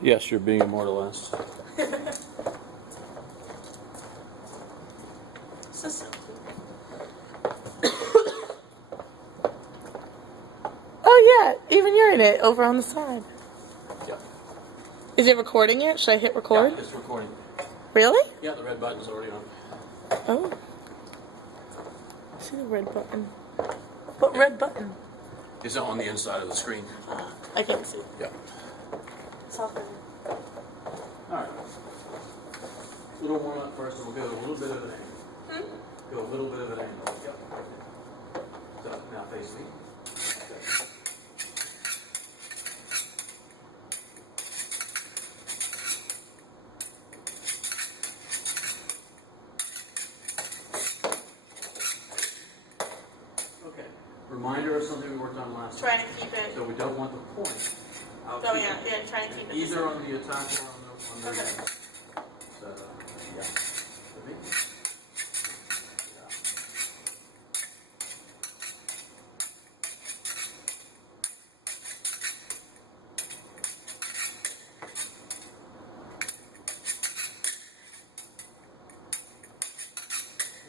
Yes, you're being immortalized. So simple. Oh yeah, even you're in it over on the side. Yeah. Is it recording yet? Should I hit record? Yeah, it's recording. Really? Yeah, the red button's already on. Oh. I see the red button. What red button? Is it on the inside of the screen? I can't see. Yeah. It's all good. All right. A little warm up first, and we'll go a little bit of an angle. Go a little bit of an angle. Yep. So now face me. Okay. Okay. Reminder of something we worked on last time. Trying to keep it. So we don't want the point out Going out. Yeah, trying to keep it. either on the attack or on the Okay. So, yeah. With me? Yeah.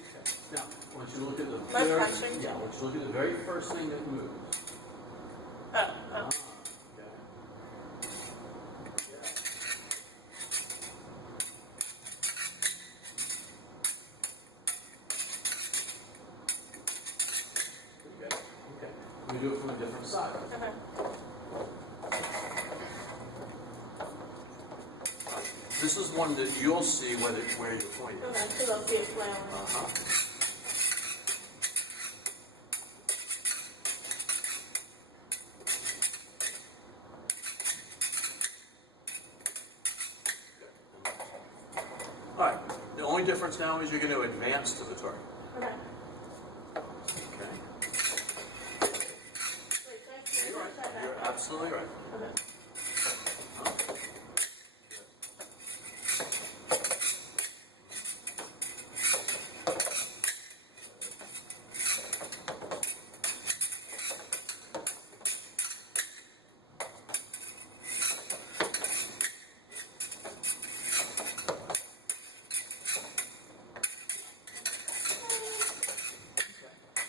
Okay. Now, I want you to look at the punching? I want you to look at the very first thing that moves. Oh. Okay. Yeah. Pretty good. Okay. Let me do it from a different side. Okay. This is one that you'll see where your point is. Okay, because I'll see it flailing. Uh-huh. All right. The only difference now is you're going to advance to the target. Okay. Okay. Wait, can I see You're it? right. Try that. You're absolutely right. Okay. Uh-huh.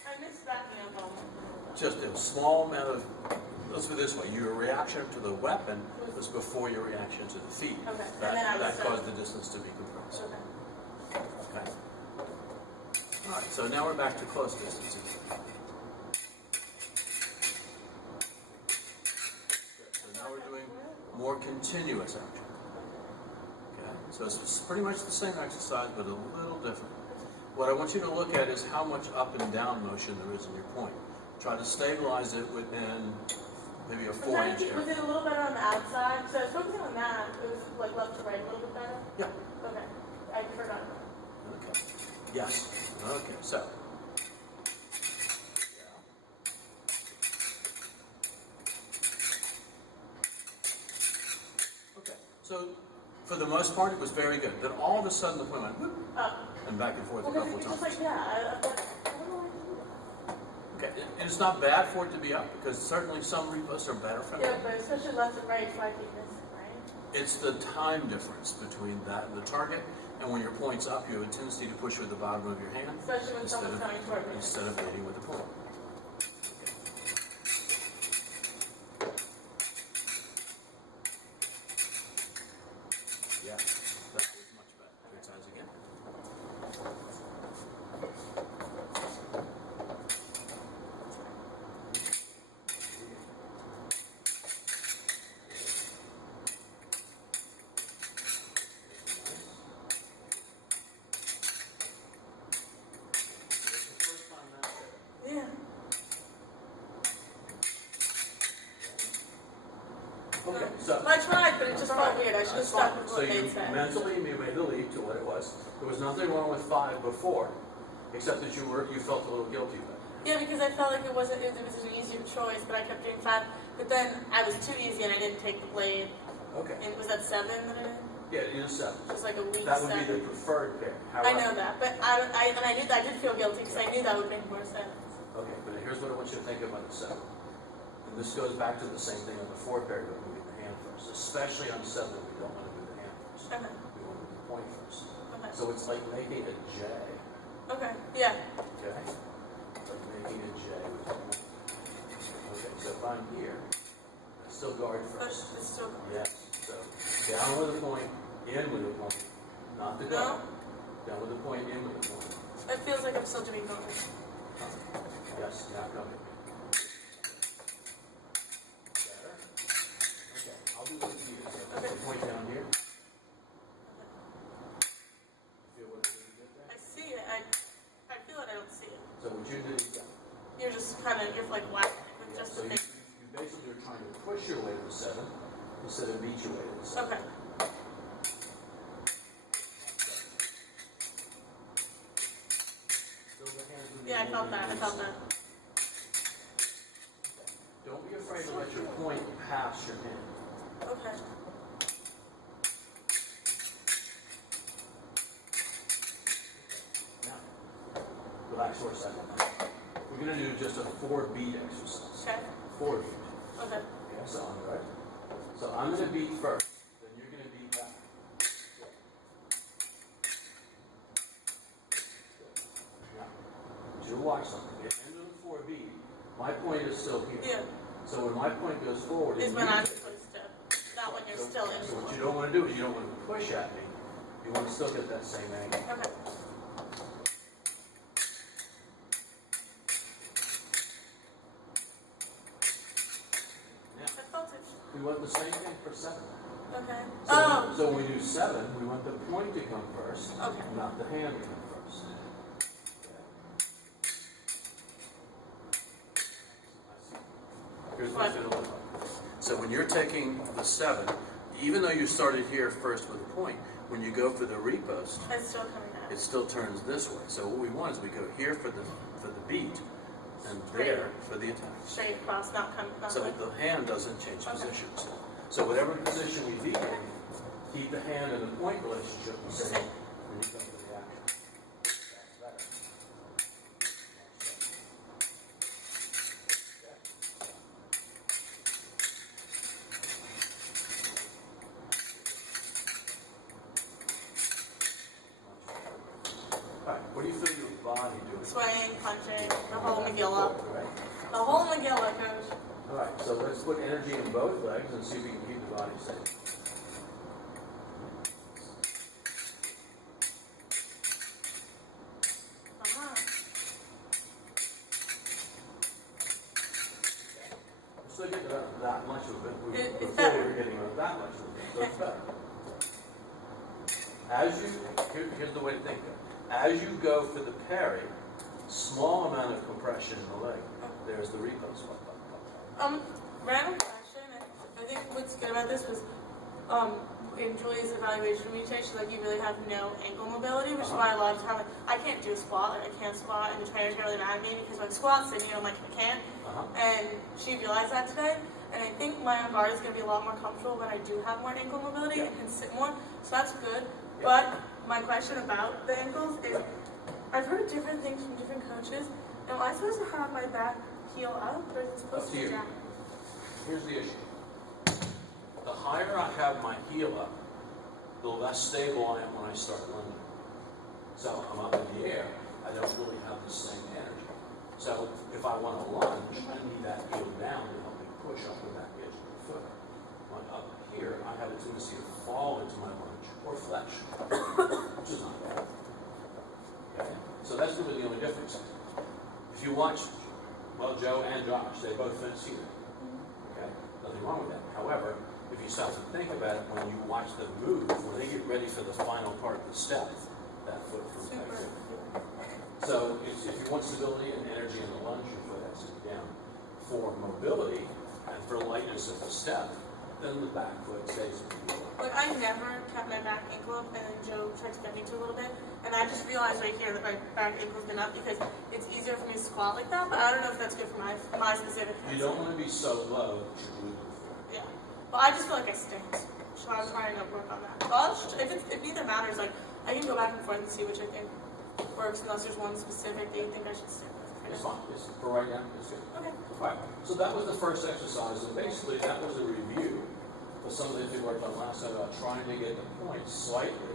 I missed that handle. Just a small amount of, let's put it this way, your reaction to the weapon was before your reaction to the feet. Okay. That, And then I was that caused the distance to be compressed. Okay. Okay. All right, so now we're back to close distance. So now we're doing more continuous action. Okay, so it's pretty much the same exercise, but a little different. What I want you to look at is how much up and down motion there is in your point. Try to stabilize it within maybe a 4-inch area. Was it a little better on the outside? So I was focusing on that. It was like left to right a little bit better? Yeah. Okay. I forgot. Okay. Yes. Okay. So. Okay. So, for the most part, it was very good. Then all of a sudden, the point went whoop, and back and forth a Because couple of it's just times. like, yeah, I thought, how do I do that? Okay. And it's not bad for it to be up because certainly some repos are better for Yeah, that. but especially left and right, so I keep missing, right? It's the time difference between that and the target, and when your point's up, you have a tendency to push with the bottom of your hand Especially when someone's coming toward me. instead of leading with the point. Yeah, that was much better. Three times again. Yeah. Okay, so. I tried, but it just felt weird. I should have That's fine. stuck with So what you Nate said. mentally made the leap to what it was. There was nothing wrong with 5 before, except that you felt a little guilty about it. Yeah, because I felt like it was an easier choice, but I kept doing 5. But then I was too easy and I didn't take the blade. Okay. And was that 7 that I did? Yeah, you just Just like a weak that would 7. be the preferred pair. I know that, but I knew that I did feel guilty because I knew that would make more sense. Okay, but here's what I want you to think about the 7. And this goes back to the same thing on the 4 pair, but moving the hand first. first, especially on 7. We don't want to do the hand first. Okay. We want to do the point first. Okay. So it's like making a J. Okay. Yeah. Okay? It's like making a J with a point. Okay, so if I'm here, I still guard But first. it's still going. Yes. So down with a point, in with a point. Not the guard. Down with a point, in with a point. It feels like I'm still doing both. Yes, now coming. Better. Okay, I'll do what you need. So Okay. point down here. Feel what it is you did there? I see it. I feel it. I don't see it. So what you did is You're just kind of, you're like whacking it with just so the you thing. basically are trying to push your way to the 7 instead of beat your way to the 7. Okay. Feel the hands in the Yeah, I felt that. I felt that. Don't be afraid to let your point pass your hand. Okay. Now, relax for a second. We're going to do just a 4-beat exercise. Okay. 4 beat. Okay. Okay, so on, right? So I'm going to beat first, then you're going to beat back. Now, I want you to watch something. At the end of the 4 beat, my point is still here. Yeah. So when my point goes forward, Is and when you I'm take- supposed to. Not when you're so, still in. So what you don't want to do is you don't want to push at me. You want to still get that same angle. Okay. Now, I felt it. we want the same thing for 7. Okay. So, Oh. so when we do 7, we want the point to come first, Okay. not the hand to come first. Here's what it's going to look like. So when you're taking the 7, even though you started here first with a point, when you go for the repost, It's still coming out. it still turns this way. So what we want is we go here for the beat, and there for the attack. Straight across, not coming. Not So like. the hand doesn't change Okay. positions. So whatever position we beat in, keep the hand and the point relationship the same. And you come to the action. That's better. All right, what do you feel your body doing? Swaying, punching, the whole Megillah. Right. The whole Megillah, coach. All right, so let's put energy in both legs and see if we can keep the body safe. Uh-huh. We're still getting that much of it. It's Before better. we were getting that much of it, so it's better. Here's the way to think of it. As you go for the parry, small amount of compression in the leg. There's the repost. Random question. I think what's good about this was, in Julie's evaluation of me today, she's like, you really have no ankle mobility, which is why a lot of time I can't do a squat. Like I can't squat, and the trainers get really mad at me because when I squat, then I'm like I can't. And she realized that today. And I think my on guard is going to be a lot more comfortable when I do have more ankle mobility and can sit more. So that's good. But my question about the ankles is, I've heard different things from different coaches. Am I supposed to have my back heel up, or is it supposed Up to to be you. down? Here's the issue. The higher I have my heel up, the less stable I am when I start lunging. So I'm up in the air, I don't really have the same energy. So if I want to lunge, I need that heel down to help me push up the back edge of the foot. When up here, I have a tendency to fall into my lunge or flex, which is not bad. Okay? So that's really the only difference. If you watch, well, Joe and Josh, they both fence here. Okay? Nothing wrong with that. However, if you stop to think about it, when you watch them move, when they get ready for the final part of the step, that foot from back Super. there. So if you want stability and energy in the lunge, your foot has to be down. For mobility and for lightness of the step, then the back foot stays in the middle. Like I never kept my back ankle up, and then Joe tried to get me to a little bit, and I just realized right here that my back ankle's been up because it's easier for me to squat like that. But I don't know if that's good for my specific case. You don't want to be so low that you lose the floor. Yeah. Well, I just feel like I stink, so I'm trying to work on that. But if neither matters, like I can go back and forth and see which I think works, unless there's one specific that you think I should stick with. It's fine. It's, for right now, it's good. Okay. All right. So that was the first exercise, and basically that was a review of some of the we worked on last time about trying to get the point slightly,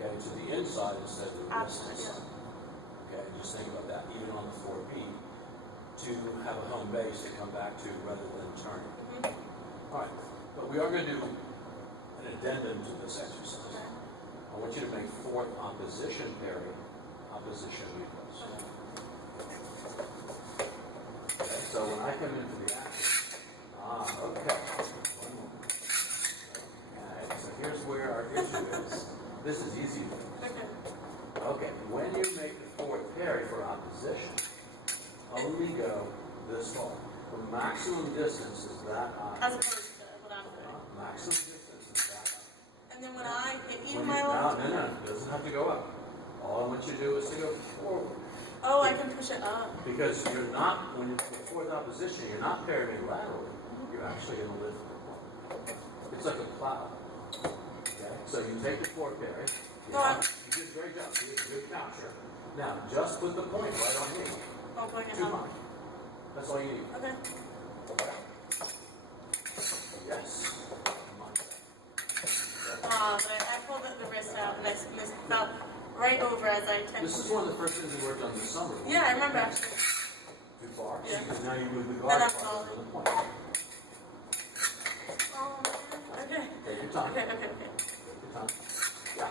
okay, to the inside instead of the Absolutely, distance. Okay, just think about that, even on the 4B, to have a home base to come back to rather than turning. All right, but we are going to do an addendum to this exercise. I want you to make fourth opposition parry, opposition repose. Okay, so when I come in for the action, okay. One moment. Okay, so here's where our issue is. This is easy. Okay, when you make the fourth parry for opposition, only go this far. The maximum distance is that high. As opposed to what I'm doing. Maximum distance is that high. And then when I hit you, When my you, left. no, it doesn't have to go up. All I want you to do is to go forward. Oh, I can push it up. Because you're not, when you're in fourth opposition, you're not parrying laterally. You're actually going to lift the point. It's like a plow. Okay? So you take the fourth parry. No, You did a great job. You did a good capture. Now, just put the point right on me. Oh, going Too up. high. That's all you need. Okay. Yes. But I pulled the wrist out and I fell right over as I intended. This is one of the first things we worked on this summer. Yeah, I remember actually. Too far. Yeah. Because now you move the Then guard I'm farther falling. than the point. Oh, okay. Take your time. Okay. Take your time. Yeah.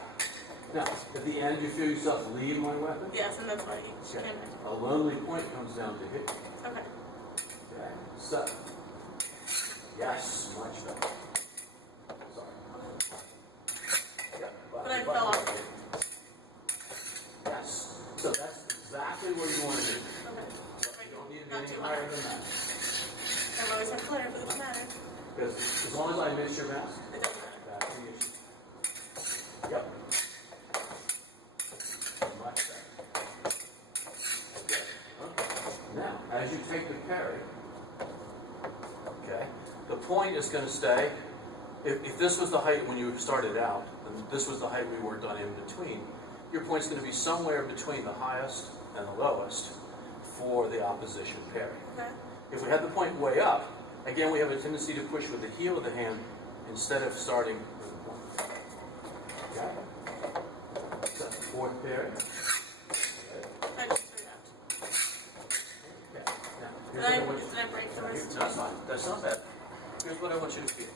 Now, at the end, you feel yourself leave my weapon? Yes, and that's why she Okay. came in. A lonely point comes down to hit you. Okay. Okay. So. Yes, much better. Sorry. Yep. But I fell off. Yes. So that's exactly what you want to do. Okay. You don't need to be Not any too higher high. than that. I've always had clutter for this matter. Because as long as I miss your mask, It doesn't matter. that's the issue. Yep. Much better. Okay. Now, as you take the parry, okay, the point is going to stay. If this was the height when you started out, and this was the height we worked on in between, your point's going to be somewhere between the highest and the lowest for the opposition parry. Okay. If we had the point way up, again, we have a tendency to push with the heel of the hand instead of starting with the point. Okay? So, fourth parry. Okay. I just threw it out. Okay. Now, here's what I want you Did I break the no, wrist? that's fine. That's not bad. Here's what I want you to feel.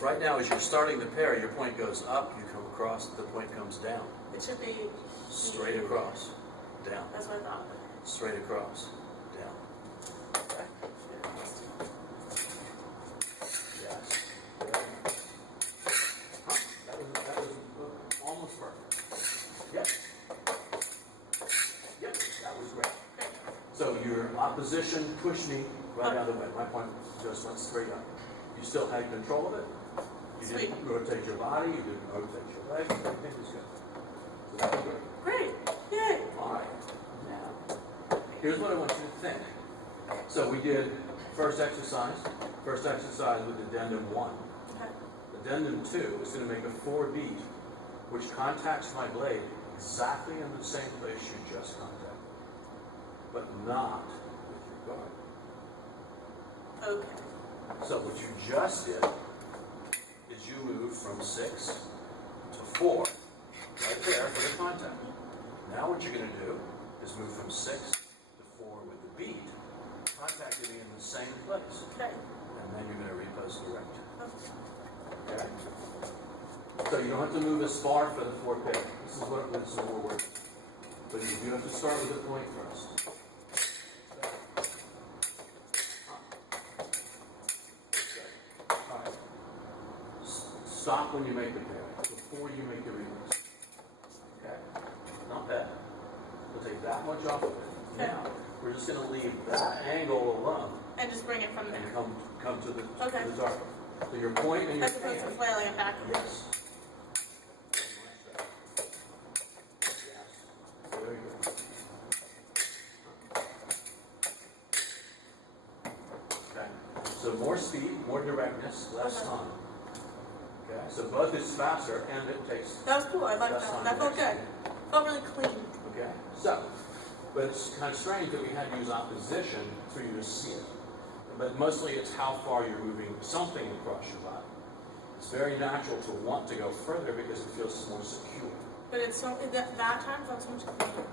Right now, as you're starting the parry, your point goes up, you come across, the point comes down. It should be Straight across, down. That's what I thought. Straight across, down. Okay. Yes. Huh? That was almost perfect. Yep. Yep, that was great. So your opposition pushed me right out of the way. My point just went straight up. You still had control of it. You Sweet. didn't rotate your body. You didn't rotate your legs. Everything was good. So that was great. Great. Yay. All right. Now, here's what I want you to think. So we did first exercise with addendum 1. Okay. Addendum 2 is going to make a 4 beat, which contacts my blade exactly in the same place you just contacted, but not with your guard. Okay. So what you just did is you moved from 6 to 4, right there for the contact. Now what you're going to do is move from 6 to 4 with the beat, contacting in the same place, Okay. and then you're going to repose direct. Okay. Okay? So you don't have to move as far for the 4 pin. This is what we're working. But you do have to start with the point first. Alright. Stop when you make the parry, before you make the release. Okay? Not bad. We'll take that much off of it. Okay. Now, we're just going to leave that angle alone And just bring it from there. and come to the Okay. target. So your point and your As opposed to hand. flailing it back. Yes. Yes. Very good. Okay. So more speed, more directness, less Okay. time. Okay. So both is faster and it takes. That was cool. I liked less that. time That to felt good. execute. Felt really clean. Okay. So, but it's kind of strange that we had to use opposition for you to see it. But mostly it's how far you're moving something across your body. It's very natural to want to go further because it feels more secure. But it's so, that time felt so much cleaner.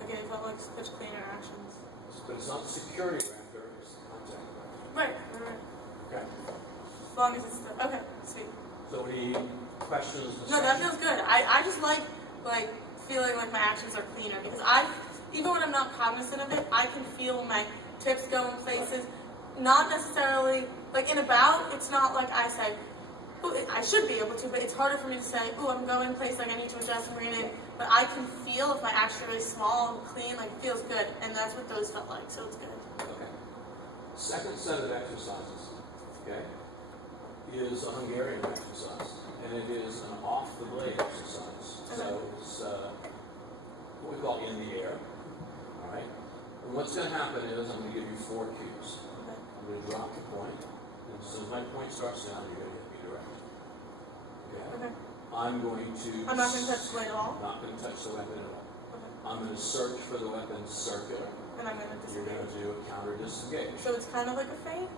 Like it felt like such cleaner actions. But it's not security we're after, it's contact. Right. Okay. As long as it's okay, sweet. So any questions? No, that feels good. I just like feeling like my actions are cleaner because even when I'm not cognizant of it, I can feel my tips go in places. Not necessarily like in a bow. It's not like I say, "Ooh," I should be able to, but it's harder for me to say, "Ooh, I'm going place like I need to adjust and bring it in." But I can feel if my actions are really small and clean, like it feels good, and that's what those felt like. So it's good. Okay. Second set of exercises, okay, is a Hungarian exercise, and it is an off the blade exercise. Okay. So it's what we call in the air. All right. And what's going to happen is I'm going to give you 4 cues. Okay. I'm going to drop the point, and as soon as my point starts down, you're going to hit me direct. Okay. Okay. I'm going to. I'm not going to touch the blade at all. Not going to touch the weapon at all. Okay. I'm going to search for the weapon circular. And I'm going to You're going disengage. to do a counter disengage. So it's kind of like a feint.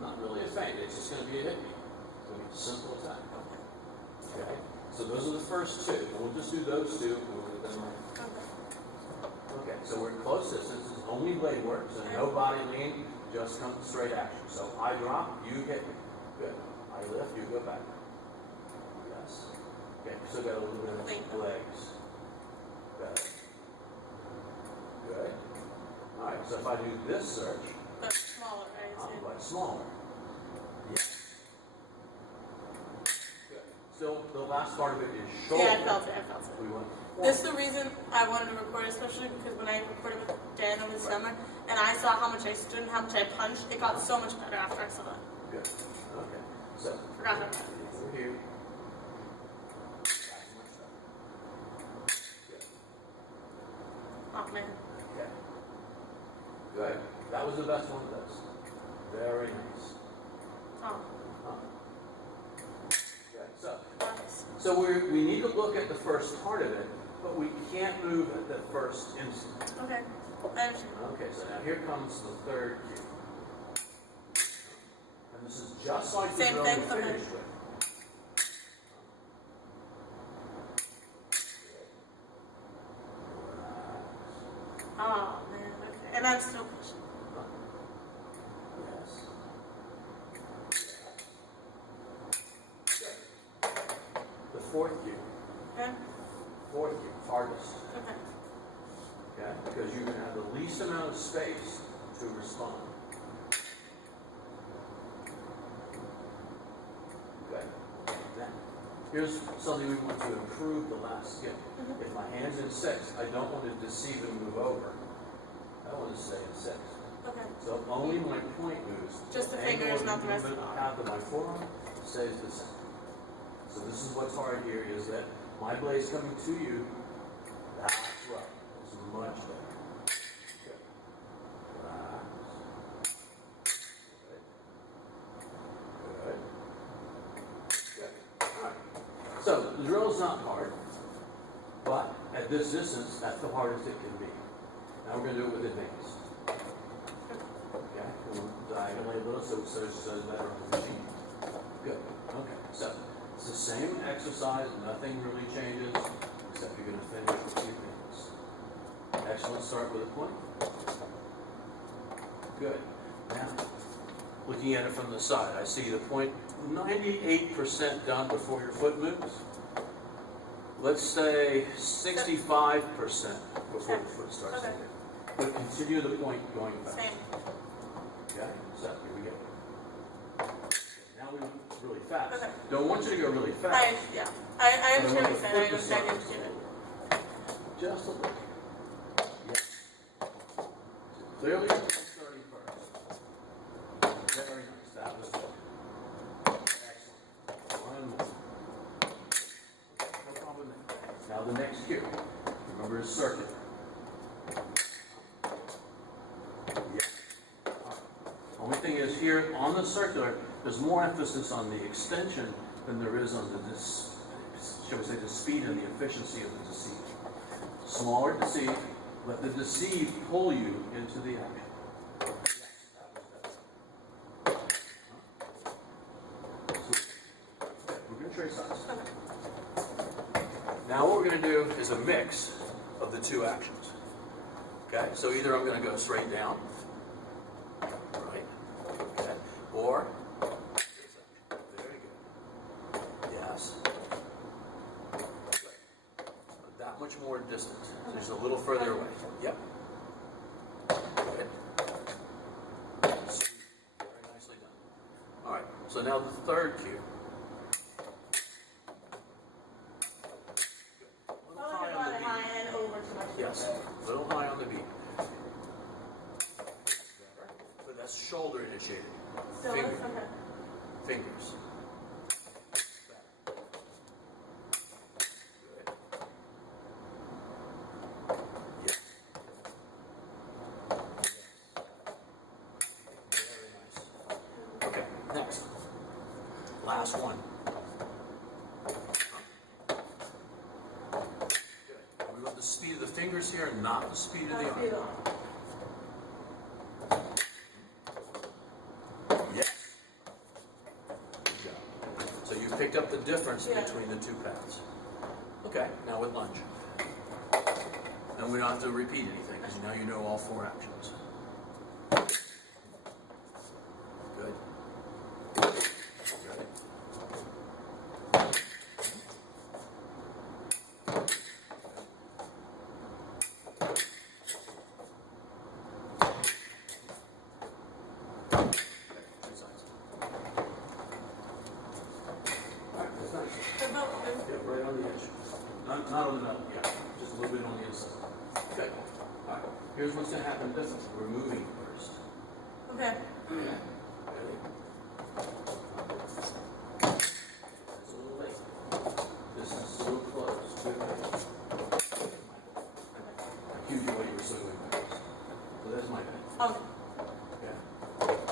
Not really a feint. It's just going to be a hit me. It's going to be a simple attack. Okay. Okay. So those are the first 2. And we'll just do those 2. And we'll get them right. Okay. Okay. So we're at close distance. It's only blade work. So no body lean. Just come straight action. So I drop. You hit me. Good. I lift. You go back. Yes. Okay. You still got a little bit of legs. Good. Good. All right. So if I do this search, But smaller, right? I'm much smaller. Yes. Good. Still, the last part of it is shoulder. Yeah, I felt it. We went. This is the reason I wanted to record, especially because when I recorded with Dan over the summer, and I saw how much I stood and how much I punched, it got so much better after I saw that. Good. Okay. So. Forgot how bad. Over here. That's much better. Good. Oh man. Okay. Good. That was the best one of those. Very nice. Oh. Okay. Nice. So we need to look at the first part of it, but we can't move at the first instant. Okay. I understand. Okay, so now here comes the third cue. And this is just like the Same drill thing? we Okay. finished with. Oh man. Okay. And I'm still pushing. Yes. The fourth cue. Okay. Fourth cue, hardest. Okay. Okay? Because you're going to have the least amount of space to respond. Okay. Now, here's something we want to improve the last skip. Mhm. If my hand's in 6, I don't want to deceive and move over. I want to stay in 6. Okay. So only my point moves. Just the angle fingers, not the rest of the movement body. Half of my forearm stays the same. So this is what's hard here is that my blade's coming to you. That's right. It's much better. Good. Relax. Good. Good. Good. All right. So the drill is not hard, but at this distance, that's the hardest it can be. Now we're going to do it with advance. Okay, we'll diagonally a little so it's better on the machine. Good. Okay, so it's the same exercise, nothing really changes, except you're going to finish with 2 minutes. Excellent. Start with a point. Good. Now, looking at it from the side, I see the point 98% done before your foot moves. Let's say 65% before the foot starts to move. But continue the point going back. Same. Okay, so here we go. Now we went really fast. Okay. Don't want you to go really fast. I understand what you're saying. I understand what you're doing. Just a little. Yes. So clearly, you're starting first. Very nice. That was good. Excellent. One more. No problem there. Now the next cue. Remember his circuit. Only thing is here on the circular, there's more emphasis on the extension than there is on the, shall we say, the speed and the efficiency of the deceive. Smaller deceive, let the deceive pull you into the action. Yes, that was better. Sweet. tray size. Okay. Now what we're going to do is a mix of the two actions. Okay, so either I'm going to go straight down, right, okay, or this action. Very good. Yes. Good. That much more distance. So just a little further away. Yep. Good. Sweet. Very nicely done. All right, so now the third cue. Yes, a little high on the beat. Better. But that's shoulder initiated. Fingers. Okay. Fingers. Better. Good. Yes. Yes. Very nice. Okay, next. Last one. The speed of the fingers here, not the speed of the arm. Yes. Good job. So you picked up the difference between the two paths. Okay, now with lunge. And we don't have to repeat anything because now you know all four actions. Good. Good. Right on the edge. Not on the metal, yeah. Just a little bit on the inside. Okay. All right. Here's what's going to happen different. We're moving first. Okay. Ready? It's a little late. This is so close. Good. I cued you while you were still going backwards. So that's my bad. Okay. Okay.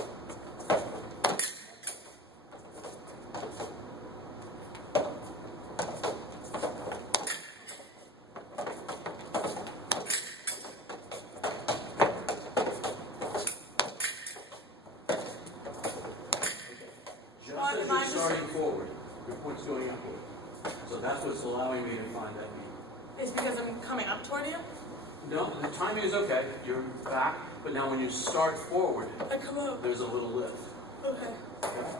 Starting forward, your point's going upward. So that's what's allowing me to find that beat. It's because I'm coming up toward you? No, the timing is okay. You're back, but now when you start forward, I come up. there's a little lift. Okay. Okay.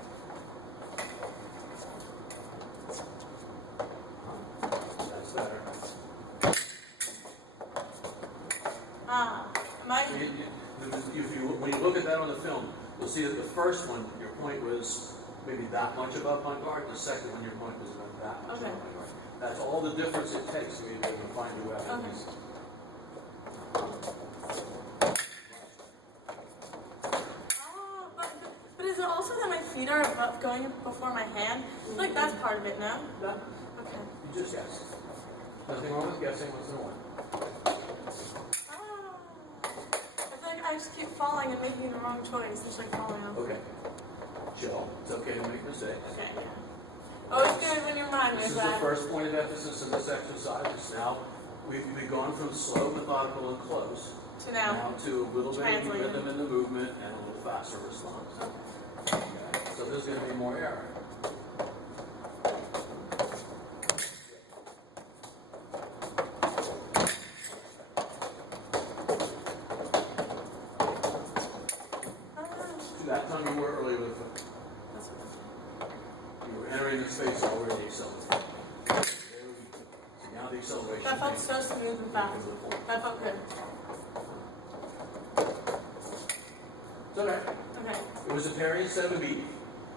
That's better. When you look at that on the film, you'll see that the first one, your point was maybe that much above my guard. The second one, your point was about that much above my guard. That's all the difference it takes for me to be able to find your weapon. Okay. But is it also that my feet are above, going before my hand? I feel like that's part of it, no? No. Okay. You just guess. Nothing wrong with guessing once in a while. I feel like I just keep falling and making the wrong choice. Just like falling off. Okay. Chill. It's okay to make mistakes. Okay, yeah. Always good when you remind me This of is the that. first point of emphasis in this exercise. It's now, we've gone from slow, methodical, and close. To now. To a little bit of Translated. rhythm in the movement and a little faster response. Okay. So there's going to be more error. That time you were earlier with it. You were entering the space already accelerating. There we go. So now the acceleration. That felt so smooth and fast. That felt good. It's okay. Okay. It was a parry instead of a beat,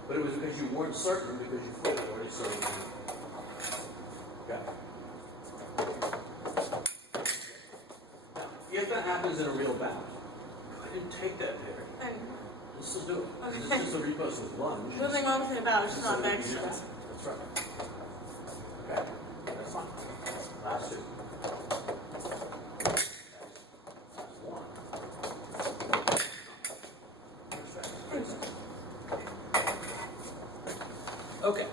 but it was because you weren't certain because your foot had already started moving. Okay. Now, if that happens in a real bout, go ahead and take that parry. And Let's still do it. Okay. This is just a repost with lunge. nothing wrong with it about it's just not So that you extra. just- That's right. Okay, that's fine. Last two. Last one. Okay,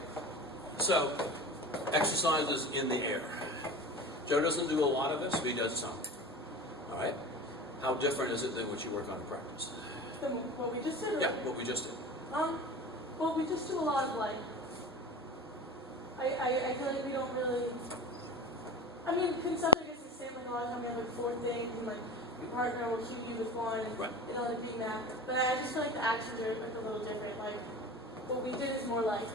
so exercises in the air. Joe doesn't do a lot of this, but he does some. All right? How different is it than what you work on in practice? Then what we just did? Yeah, what we just did. Well, we just do a lot of like I feel like we don't really. I mean, conception is the same. Like a lot of times we have like 4 things, and like your partner will cue you with one, and Right. it'll end up being that. But I just feel like the actions are like a little different. Like what we did is more like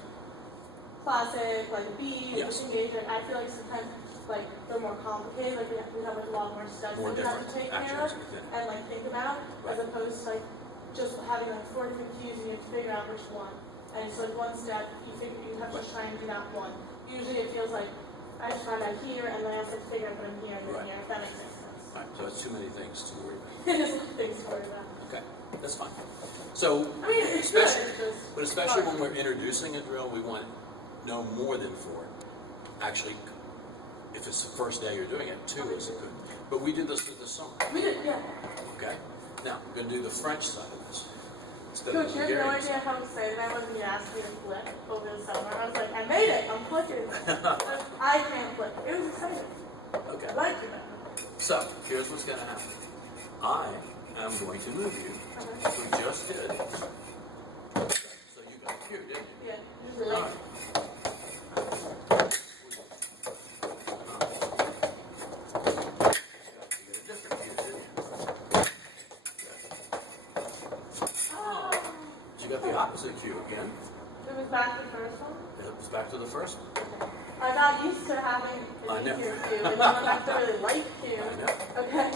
classic, like beat, Yes. disengage. Like I feel like sometimes like they're more complicated. Like we have like a lot more steps More that we have to different take care of actions within it. and like think about, Right. as opposed to like just having like 4 different cues and you have to figure out which one. And so like one step, you have to Right. try and do that one. Usually it feels like I just find out here and then I have to figure out what I'm here and then Right. here, if that makes sense. Right, so it's too many things to worry about. There's a lot of things to worry about. Okay, that's fine. So, I mean, it's good, especially, it's just but especially hard. when we're introducing a drill, we want no more than 4. Actually, if it's the first day you're doing it, 2 is good. But we did this for the summer, We did, yeah. okay? Now, we're going to do the French side of this. Instead Coach, of the you have no Hungarian idea side. how excited I was when you asked me to flip over the summer. I was like, I made it, I'm flipping. I can't flip. It was exciting. Okay, I liked it. so here's what's going to happen. I am going to move you. Okay. We just did. So you got a cue, didn't you? Yeah, usually All like, right. You got the opposite cue again. it was back to the first one. It was back to the first one. I got used to having I an know. easier cue, and then I went back to really light cue. I know. Okay.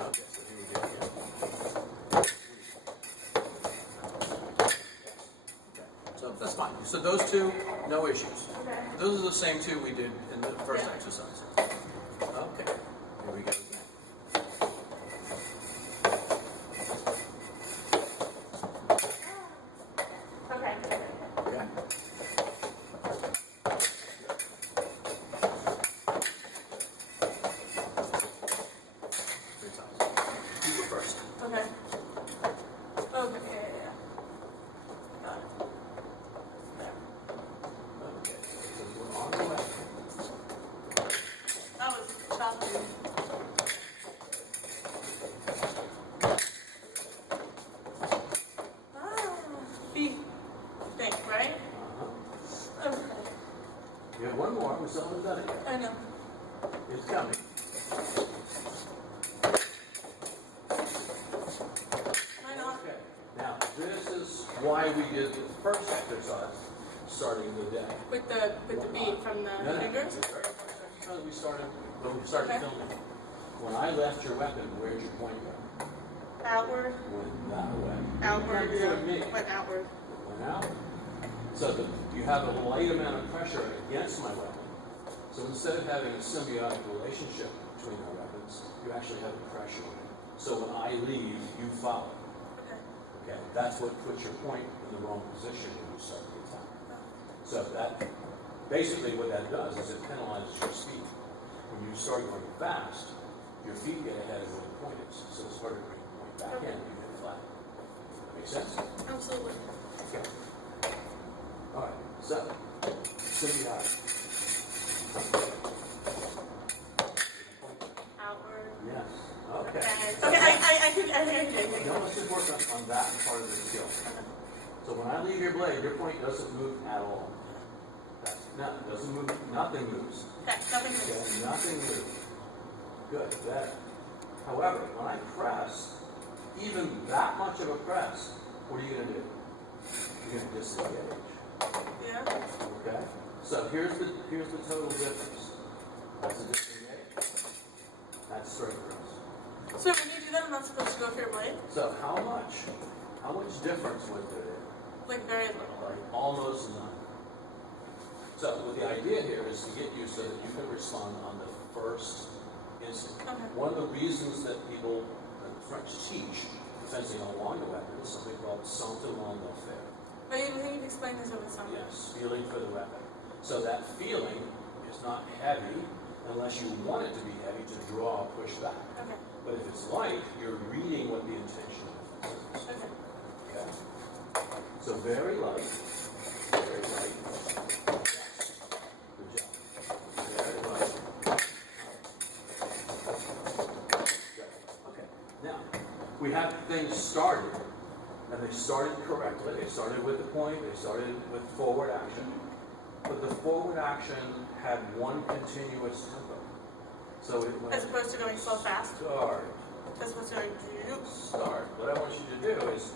Okay, so here we go again. Okay, so that's fine. So those 2, no issues. Okay. Those are the same 2 we did in the first Yeah. exercise. Okay, here we go again. Okay. Okay. 3 times. You go first. Okay. Okay. Yeah. Got it. Okay, so we're on the way. That was choppy. Beef. Think, right? Uh-huh. Okay. You have 1 more. We still haven't done it yet. I know. It's coming. I know. Okay. Now, this is why we did the first exercise starting the day. With the beat from the No, fingers. the very first exercise we started, when we started Okay. filming. When I left your weapon, where'd your point go? Outward. Went that way. Outward. It went me. Went outward. Went out. So that you have a light amount of pressure against my weapon. So instead of having a symbiotic relationship between our weapons, you actually have a pressure. So when I leave, you follow. Okay. Okay, that's what puts your point in the wrong position when you start the attack. So that, basically what that does is it penalizes your speed. When you start going fast, your feet get ahead of where the point is. So it's harder to bring the point back in when you hit flat. That makes sense? Absolutely. Okay. All right, so, symbiotic. Outward. Yes, okay. Okay. I think I can. Now let's just work on that part of the skill. So when I leave your blade, your point doesn't move at all. No, it doesn't move, nothing moves. Okay. Nothing Okay, moves. nothing moves. Good, better. However, when I press, even that much of a press, what are you going to do? You're going to disengage. Yeah. Okay? So here's the total difference. That's a disengage. That's straight press. So when you do that, I'm not supposed to go for your blade? So how much difference was there? Like very little. Like almost none. So what the idea here is to get you so that you can respond on the first instant. Okay. One of the reasons that people, the French teach fencing along the weapon is something called sentinel along the fer. But you think you've explained this over summer. Yes, feeling for the weapon. So that feeling is not heavy unless you want it to be heavy to draw, push back. Okay. But if it's light, you're reading what the intention of the fence is. Okay. Okay? So very light. Very light. Good job. Very light. Good. Okay. Now, we have things started, and they started correctly. They started with the point, they started with forward action. But the forward action had one continuous tempo. So it went As opposed to going so fast. start, As opposed to going start. What I want you to do is,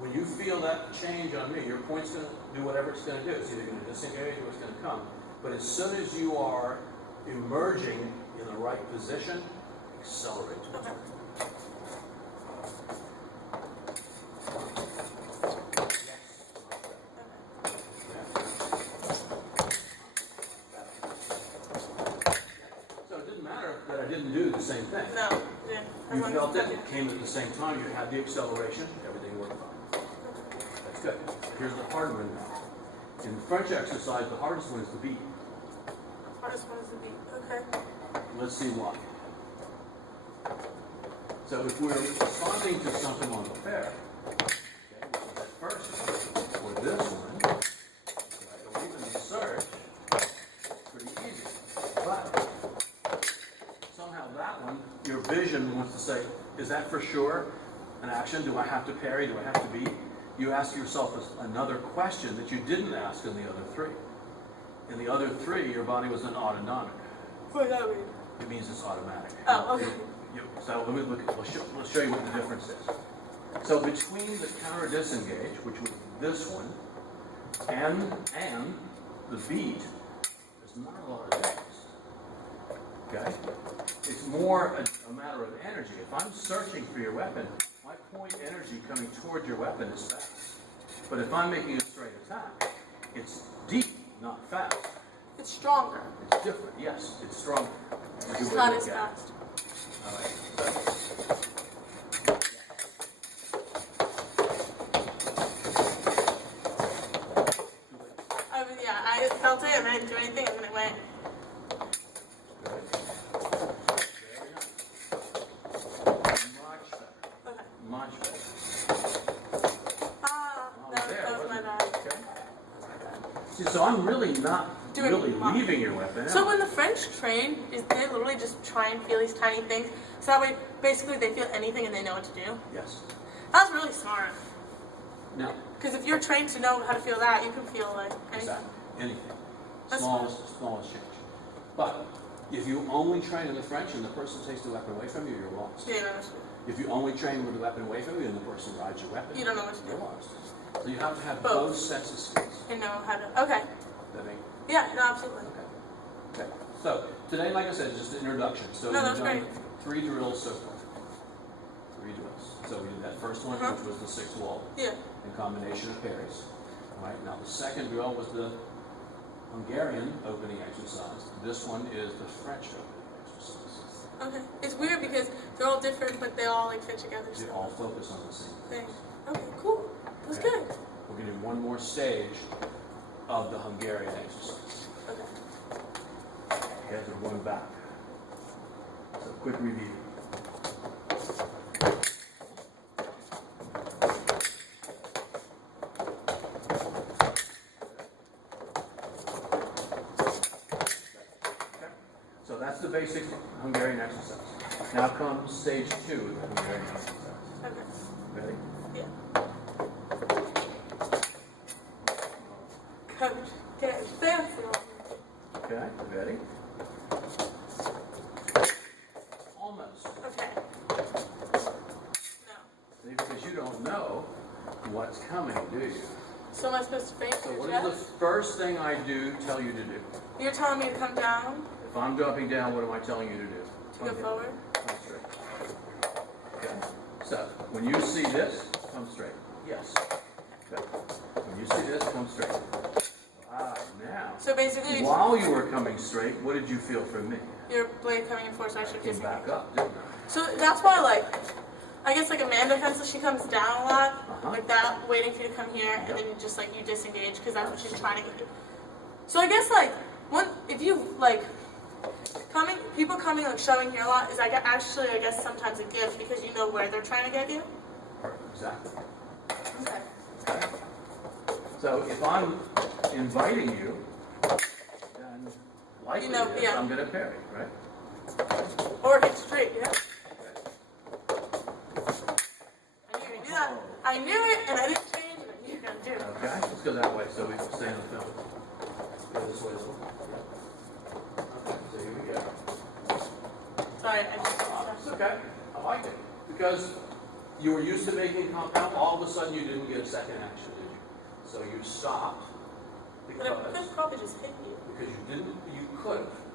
when you feel that change on me, your point's going to do whatever it's going to do. It's either going to disengage or it's going to come. But as soon as you are emerging in the right position, accelerate. Okay. So it didn't matter that I didn't do the same thing. No. Yeah. You felt it, it came at the same time, you had the acceleration, everything worked fine. That's good. Here's the hard one now. In the French exercise, the hardest one is the beat. Hardest one is the beat. Okay. Let's see why. So if we're responding to something on the fair, okay, that first one, or this one, right, or even the search, it's pretty easy. But somehow that one, your vision wants to say, is that for sure an action? Do I have to parry? Do I have to beat? You ask yourself another question that you didn't ask in the other three. In the other three, your body was an autonomic. What does that mean? It means it's automatic. Oh, okay. So let me look. Let's show you what the difference is. So between the counter disengage, which was this one, and the beat, there's not a lot of difference. Okay? It's more a matter of energy. If I'm searching for your weapon, my point energy coming toward your weapon is fast. But if I'm making a straight attack, it's deep, not fast. It's stronger. It's different. Yes, it's stronger. It's not as fast. All right. I felt it and I didn't do anything and then it went. Much better. Okay. Much better. That was my bad. Okay. See, so I'm really not really leaving your weapon. So when the French train, they literally just try and feel these tiny things. So that way, basically, they feel anything and they know what to do. Yes. That's really smart. No. Because if you're trained to know how to feel that, you can feel like anything. Exactly. Anything. That's Smallest change. But if you only train in the French and the person takes the weapon away from you, you're lost. Yeah, you don't know what to do. If you only train with the weapon away from you and the person rides your weapon, You don't know what to do. you're lost. So you have to have Both. both sets of skills. And know how to. Okay. That make Yeah, no, absolutely. okay. Okay. So today, like I said, is just an introduction. So No, we've that's done great. 3 drills so far. 3 drills. So we did that first one, which was the 6 wall Yeah. in combination of parries. All right. Now the second drill was the Hungarian opening exercise. This one is the French opening exercise. Okay. It's weird because they're all different, but they all like fit together. They So. all focus on the same thing. Thing. Okay, cool. That's Okay. good. We're going to do one more stage of the Hungarian exercise. Okay. You guys are going back. So quick review. Okay. So that's the basic Hungarian exercise. Now comes stage 2 of the Hungarian exercise. Okay. Ready? Yeah. Coach, get fancy on me. Okay, ready? Almost. Okay. No. See, because you don't know what's coming, do you? So am I supposed to face So your what is the chest? first thing I do tell you to do? You're telling me to come down, If I'm dropping down, what am I telling you to do? to go forward? Come straight. Okay. So when you see this, come straight. Yes. Okay. When you see this, come straight. Now, So basically, while you were coming straight, what did you feel from me? your blade coming in forward, so I should Came face back it. up, didn't I? So that's why, like, I guess like Amanda fences, she comes down a lot, like that, waiting for you to come here, and then you just like you disengage because that's what she's trying to get you. So I guess like if you like people coming like shoving here a lot is actually I guess sometimes a gift because you know where they're trying to get you. Exactly. Okay. Okay. So if I'm inviting you, then likely You know, is yeah. I'm going to parry, right? Or hit straight, yeah. I knew you do that. I knew it, and I didn't change, and I knew you were gonna do it. Okay, let's go that way so we can stay on the film. Go this this way a little. Yeah. Okay, so here we go. Sorry, I just. It's okay. I like it. Because you were used to making compound, all of a sudden you didn't get a second action, did you? So you stopped But I could because probably just hit you. you didn't, you could have.